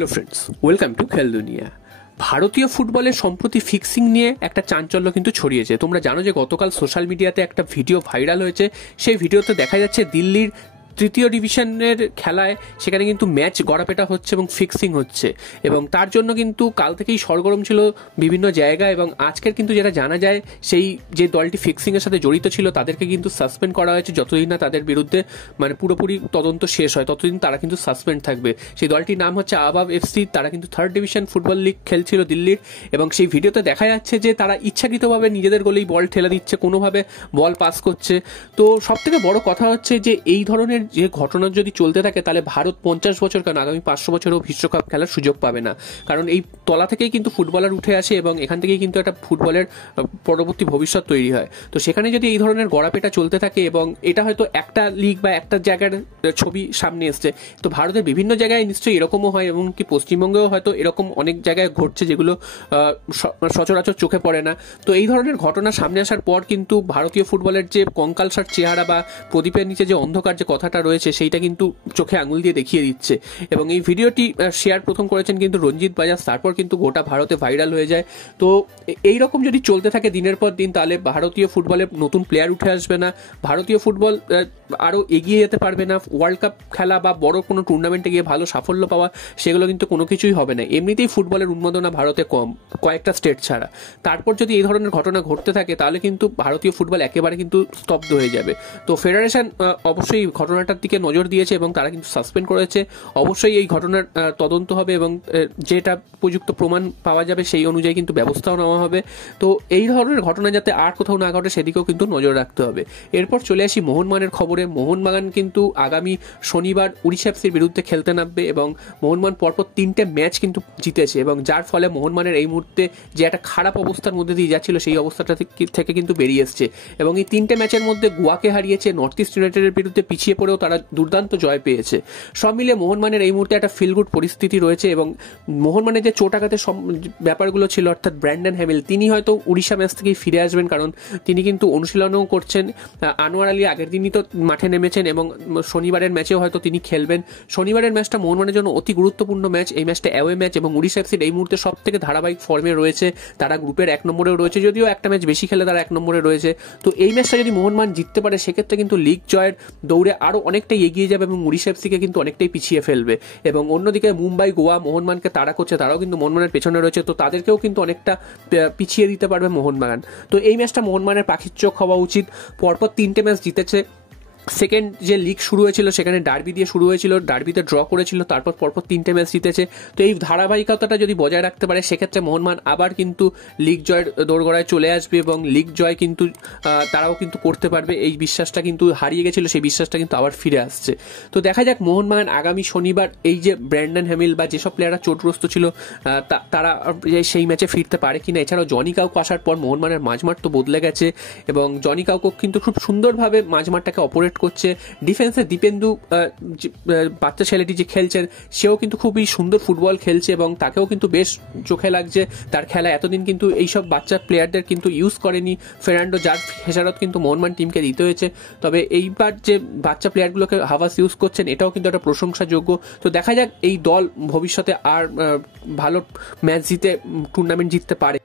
Hello friends, welcome to খেল দুনিয়া। ভারতীয় ফুটবলের সম্প্রতি ফিক্সিং নিয়ে একটা চাঞ্চল্য কিন্তু ছড়িয়েছে। তোমরা জানো যে গতকাল সোশ্যাল মিডিয়াতে একটা ভিডিও ভাইরাল হয়েছে। সেই ভিডিওতে দেখা যাচ্ছে দিল্লির তৃতীয় ডিভিশনের খেলায় সেখানে কিন্তু ম্যাচ গড়াপেটা হচ্ছে এবং ফিক্সিং হচ্ছে, এবং তার জন্য কিন্তু কাল থেকেই সরগরম ছিল বিভিন্ন জায়গায়। এবং আজকের কিন্তু যেটা জানা যায়, সেই যে দলটি ফিক্সিংয়ের সাথে জড়িত ছিল তাদেরকে কিন্তু সাসপেন্ড করা হয়েছে। যতদিন না তাদের বিরুদ্ধে পুরোপুরি তদন্ত শেষ হয় ততদিন তারা কিন্তু সাসপেন্ড থাকবে। সেই দলটির নাম হচ্ছে আবাব এফসি। তারা কিন্তু থার্ড ডিভিশন ফুটবল লিগ খেলছিল দিল্লির, এবং সেই ভিডিওতে দেখা যাচ্ছে যে তারা ইচ্ছাকৃতভাবে নিজেদের গোলেই বল ঠেলে দিচ্ছে, কোনোভাবে বল পাস করছে। তো সবথেকে বড় কথা হচ্ছে যে এই ধরনের যে ঘটনা যদি চলতে থাকে তাহলে ভারত 50 বছর কেন, আগামী 500 বছরও বিশ্বকাপ খেলার সুযোগ পাবে না। কারণ এই তলা থেকেই কিন্তু ফুটবলার উঠে আসে এবং এখান থেকেই কিন্তু একটা ফুটবলের পরবর্তী ভবিষ্যৎ তৈরি হয়। তো সেখানে যদি এই ধরনের গড়াপেটা চলতে থাকে, এবং এটা হয়তো একটা লিগ বা একটা জায়গার ছবি সামনে এসছে, তো ভারতের বিভিন্ন জায়গায় নিশ্চয়ই এরকমও হয়, এমনকি পশ্চিমবঙ্গেও হয়তো এরকম অনেক জায়গায় ঘটছে যেগুলো সচরাচর চোখে পড়ে না। তো এই ধরনের ঘটনা সামনে আসার পর কিন্তু ভারতীয় ফুটবলের যে কঙ্কালসার চেহারা বা প্রদীপের নিচে যে অন্ধকার যে কথাটা রয়েছে সেইটা কিন্তু চোখে আঙুল দিয়ে দেখিয়ে দিচ্ছে। এবং এই ভিডিওটি শেয়ার প্রথম করেছেন কিন্তু রঞ্জিত বাজাজ, তারপর কিন্তু গোটা ভারতে ভাইরাল হয়ে যায়। তো এই রকম যদি চলতে থাকে দিনের পর দিন, তাহলে ভারতীয় ফুটবলে নতুন প্লেয়ার উঠে আসবে না, ভারতীয় ফুটবল আরও এগিয়ে যেতে পারবে না। ওয়ার্ল্ড কাপ খেলা বা বড় কোনো টুর্নামেন্টে গিয়ে ভালো সাফল্য পাওয়া, সেগুলো কিন্তু কোনো কিছুই হবে না। এমনিতেই ফুটবলের উন্মাদনা ভারতে কম, কয়েকটা স্টেট ছাড়া। তারপর যদি এই ধরনের ঘটনা ঘটতে থাকে তাহলে কিন্তু ভারতীয় ফুটবল একেবারে কিন্তু স্তব্ধ হয়ে যাবে। তো ফেডারেশন অবশ্যই ঘটনাটার দিকে নজর দিয়েছে এবং তারা কিন্তু সাসপেন্ড করেছে। অবশ্যই এই ঘটনার তদন্ত হবে এবং যেটা উপযুক্ত প্রমাণ পাওয়া যাবে সেই অনুযায়ী কিন্তু ব্যবস্থাও নেওয়া হবে। তো এই ধরনের ঘটনা যাতে আর কোথাও না ঘটে সেদিকেও কিন্তু নজর রাখতে হবে। এরপর চলে আসি মোহনবাগানের খবরে। মোহনবাগান কিন্তু আগামী শনিবার উড়িষ্যা এফসির বিরুদ্ধে খেলতে নামবে, এবং মোহনবাগান পরপর 3টে ম্যাচ কিন্তু জিতেছে, এবং যার ফলে মোহনবাগানের এই মুহূর্তে যে একটা খারাপ অবস্থার মধ্যে দিয়ে যাচ্ছিল সেই অবস্থাটা থেকে কিন্তু বেরিয়ে এসছে। এবং এই 3টে ম্যাচের মধ্যে গোয়াকে হারিয়েছে, নর্থ ইস্ট ইউনাইটেডের বিরুদ্ধে পিছিয়ে পড়েও তারা দুর্দান্ত জয় পেয়েছে। সব মিলে মোহনবাগানের এই মুহূর্তে একটা ফিল গুড পরিস্থিতি রয়েছে। এবং মোহনবাগানের যে চোট আঘাতের ব্যাপারগুলো ছিল, অর্থাৎ ব্র্যান্ডন হ্যামিল, তিনি হয়তো উড়িষ্যা ম্যাচ থেকেই ফিরে আসবেন, কারণ তিনি কিন্তু অনুশীলনও করছেন। আনোয়ার আলী আগের দিনই তো মাঠে নেমেছেন এবং শনিবারের ম্যাচেও হয়তো তিনি খেলবেন। শনিবারের ম্যাচটা মোহনবাগানের জন্য অতি গুরুত্বপূর্ণ ম্যাচ। এই ম্যাচটা অ্যাওয়ে ম্যাচ, এবং উড়িষ্যা এফসির এই মুহূর্তে সব থেকে ধারাবাহিক ফর্মে রয়েছে। তারা গ্রুপের 1 নম্বরেও রয়েছে, যদিও একটা ম্যাচ বেশি খেলে তারা 1 নম্বরে রয়েছে। তো এই ম্যাচটা যদি মোহনবাগান জিততে পারে সেক্ষেত্রে কিন্তু লিগ জয়ের দৌড়ে আরও অনেকটাই এগিয়ে যাবে এবং উড়িষ্যা এফসিকে কিন্তু অনেকটাই পিছিয়ে ফেলবে। এবং অন্যদিকে মুম্বাই, গোয়া মোহনবাগানকে তাড়া করছে, তারাও কিন্তু মোহনবাগানের পেছনে রয়েছে, তো তাদেরকেও কিন্তু অনেকটা পিছিয়ে দিতে পারবে মোহনবাগান। তো এই ম্যাচটা মোহনবাগানের পাখির চোখ হওয়া উচিত। পরপর 3টে ম্যাচ জিতেছে। সেকেন্ড যে লিগ শুরু হয়েছিল সেখানে ডার্বি দিয়ে শুরু হয়েছিল, ডার্বিতে ড্র করেছিল, তারপর পরপর 3টে ম্যাচ জিতেছে। তো এই ধারাবাহিকতাটা যদি বজায় রাখতে পারে সেক্ষেত্রে মোহনবাগান আবার কিন্তু লিগ জয়ের দোরগোড়ায় চলে আসবে, এবং লিগ জয় কিন্তু তারাও কিন্তু করতে পারবে। এই বিশ্বাসটা কিন্তু হারিয়ে গেছিল, সেই বিশ্বাসটা কিন্তু আবার ফিরে আসছে। তো দেখা যাক মোহনবাগান আগামী শনিবার এই যে ব্র্যান্ডন হ্যামিল বা যেসব প্লেয়াররা চোটগ্রস্ত ছিল তারা সেই ম্যাচে ফিরতে পারে কিনা। এছাড়াও জনি কাউকো আসার পর মোহনবাগানের মাঝমাঠ তো বদলে গেছে, এবং জনি কাউকো কিন্তু খুব সুন্দরভাবে মাঝমাঠটাকে অপারেট করছে। ডিফেন্সে দীপেন্দু বাচ্চা ছেলেটি যে খেলছেন সেও কিন্তু খুবই সুন্দর ফুটবল খেলছে, এবং তাকেও কিন্তু বেশ চোখে লাগছে তার খেলা। এতদিন কিন্তু এইসব বাচ্চা প্লেয়ারদের কিন্তু ইউজ করেনি ফের্নান্ডো, যার খেসারত কিন্তু মোহনবাগান টিমকে দিতে হয়েছে। তবে এইবার যে বাচ্চা প্লেয়ারগুলোকে হাভাস ইউজ করছেন এটাও কিন্তু একটা প্রশংসাযোগ্য। তো দেখা যাক এই দল ভবিষ্যতে আর ভালো ম্যাচ জিতে টুর্নামেন্ট জিততে পারে।